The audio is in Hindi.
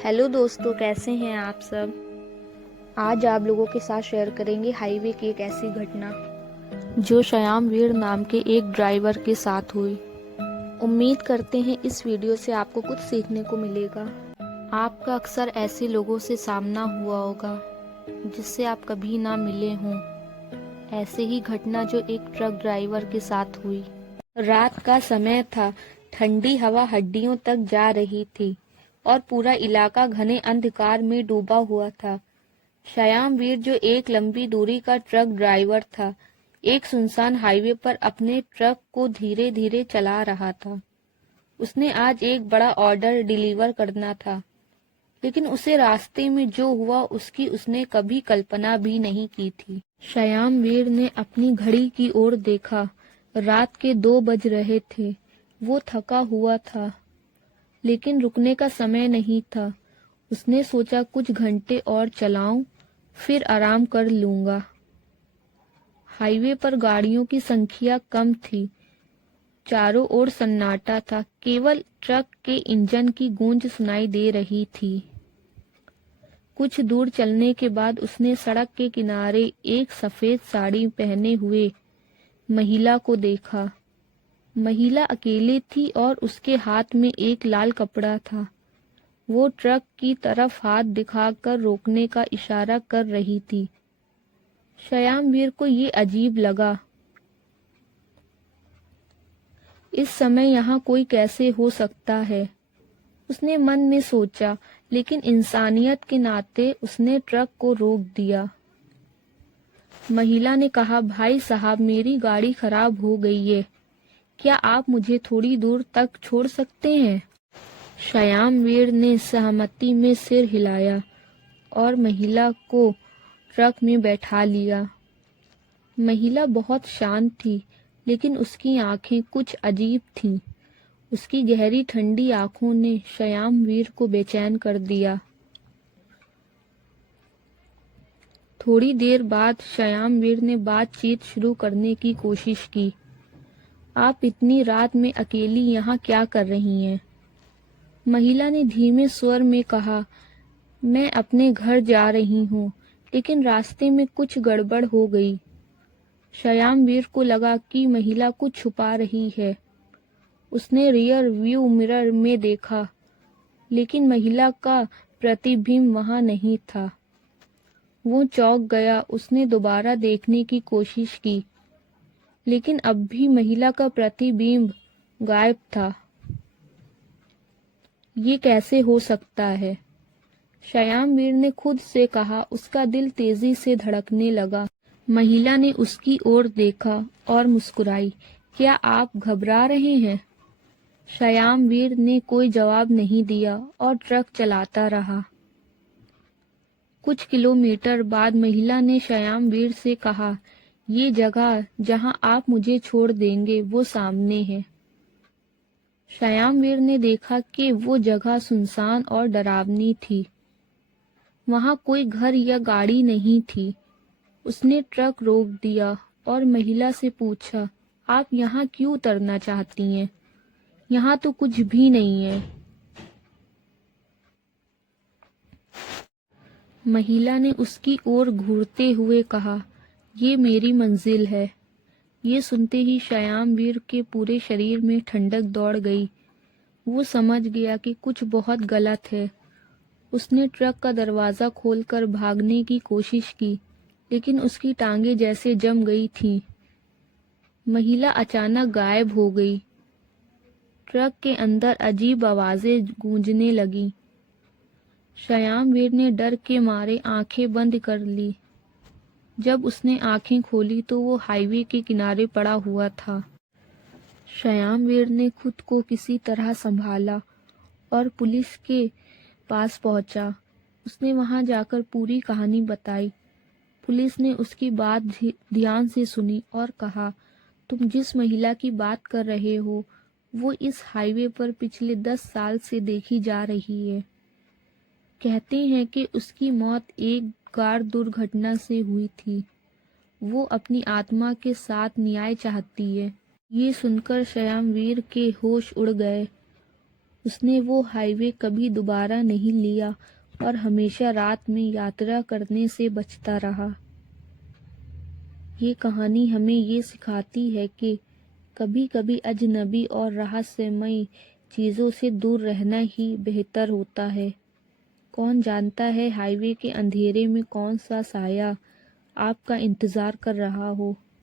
हेलो दोस्तों, कैसे हैं आप सब। आज आप लोगों के साथ शेयर करेंगे हाईवे की एक ऐसी घटना जो श्याम वीर नाम के एक ड्राइवर के साथ हुई। उम्मीद करते हैं इस वीडियो से आपको कुछ सीखने को मिलेगा। आपका अक्सर ऐसे लोगों से सामना हुआ होगा जिससे आप कभी ना मिले हों। ऐसे ही घटना जो एक ट्रक ड्राइवर के साथ हुई। रात का समय था, ठंडी हवा हड्डियों तक जा रही थी और पूरा इलाका घने अंधकार में डूबा हुआ था। श्याम वीर, जो एक लंबी दूरी का ट्रक ड्राइवर था, एक सुनसान हाईवे पर अपने ट्रक को धीरे धीरे चला रहा था। उसने आज एक बड़ा ऑर्डर डिलीवर करना था, लेकिन उसे रास्ते में जो हुआ उसकी उसने कभी कल्पना भी नहीं की थी। श्याम वीर ने अपनी घड़ी की ओर देखा। रात के 2 बज रहे थे। वो थका हुआ था, लेकिन रुकने का समय नहीं था। उसने सोचा कुछ घंटे और चलाऊं, फिर आराम कर लूंगा। हाईवे पर गाड़ियों की संख्या कम थी। चारों ओर सन्नाटा था, केवल ट्रक के इंजन की गूंज सुनाई दे रही थी। कुछ दूर चलने के बाद उसने सड़क के किनारे एक सफेद साड़ी पहने हुए महिला को देखा। महिला अकेली थी और उसके हाथ में एक लाल कपड़ा था। वो ट्रक की तरफ हाथ दिखाकर रोकने का इशारा कर रही थी। श्याम वीर को ये अजीब लगा। इस समय यहाँ कोई कैसे हो सकता है, उसने मन में सोचा, लेकिन इंसानियत के नाते उसने ट्रक को रोक दिया। महिला ने कहा, भाई साहब, मेरी गाड़ी खराब हो गई है, क्या आप मुझे थोड़ी दूर तक छोड़ सकते हैं। श्याम वीर ने सहमति में सिर हिलाया और महिला को ट्रक में बैठा लिया। महिला बहुत शांत थी, लेकिन उसकी आंखें कुछ अजीब थीं। उसकी गहरी ठंडी आंखों ने श्याम वीर को बेचैन कर दिया। थोड़ी देर बाद श्याम वीर ने बातचीत शुरू करने की कोशिश की। आप इतनी रात में अकेली यहाँ क्या कर रही हैं? महिला ने धीमे स्वर में कहा, मैं अपने घर जा रही हूँ, लेकिन रास्ते में कुछ गड़बड़ हो गई। श्याम वीर को लगा कि महिला कुछ छुपा रही है। उसने रियर व्यू मिरर में देखा, लेकिन महिला का प्रतिबिंब वहां नहीं था। वो चौंक गया। उसने दोबारा देखने की कोशिश की, लेकिन अब भी महिला का प्रतिबिंब गायब था। ये कैसे हो सकता है? श्याम वीर ने खुद से कहा। उसका दिल तेजी से धड़कने लगा। महिला ने उसकी ओर देखा और मुस्कुराई। क्या आप घबरा रहे हैं? श्याम वीर ने कोई जवाब नहीं दिया और ट्रक चलाता रहा। कुछ किलोमीटर बाद महिला ने श्याम वीर से कहा, ये जगह जहां आप मुझे छोड़ देंगे वो सामने है। श्याम वीर ने देखा कि वो जगह सुनसान और डरावनी थी। वहां कोई घर या गाड़ी नहीं थी। उसने ट्रक रोक दिया और महिला से पूछा, आप यहाँ क्यों उतरना चाहती हैं? यहाँ तो कुछ भी नहीं है। महिला ने उसकी ओर घूरते हुए कहा, ये मेरी मंजिल है। ये सुनते ही श्याम वीर के पूरे शरीर में ठंडक दौड़ गई। वो समझ गया कि कुछ बहुत गलत है। उसने ट्रक का दरवाजा खोलकर भागने की कोशिश की, लेकिन उसकी टांगें जैसे जम गई थीं। महिला अचानक गायब हो गई। ट्रक के अंदर अजीब आवाजें गूंजने लगीं। श्याम वीर ने डर के मारे आंखें बंद कर ली। जब उसने आंखें खोली तो वो हाईवे के किनारे पड़ा हुआ था। श्याम वीर ने खुद को किसी तरह संभाला और पुलिस के पास पहुंचा। उसने वहां जाकर पूरी कहानी बताई। पुलिस ने उसकी बात ध्यान से सुनी और कहा, तुम जिस महिला की बात कर रहे हो वो इस हाईवे पर पिछले 10 साल से देखी जा रही है। कहते हैं कि उसकी मौत एक कार दुर्घटना से हुई थी। वो अपनी आत्मा के साथ न्याय चाहती है। ये सुनकर श्याम वीर के होश उड़ गए। उसने वो हाईवे कभी दोबारा नहीं लिया और हमेशा रात में यात्रा करने से बचता रहा। ये कहानी हमें ये सिखाती है कि कभी कभी अजनबी और रहस्यमयी चीज़ों से दूर रहना ही बेहतर होता है। कौन जानता है हाईवे के अंधेरे में कौन सा साया आपका इंतज़ार कर रहा हो।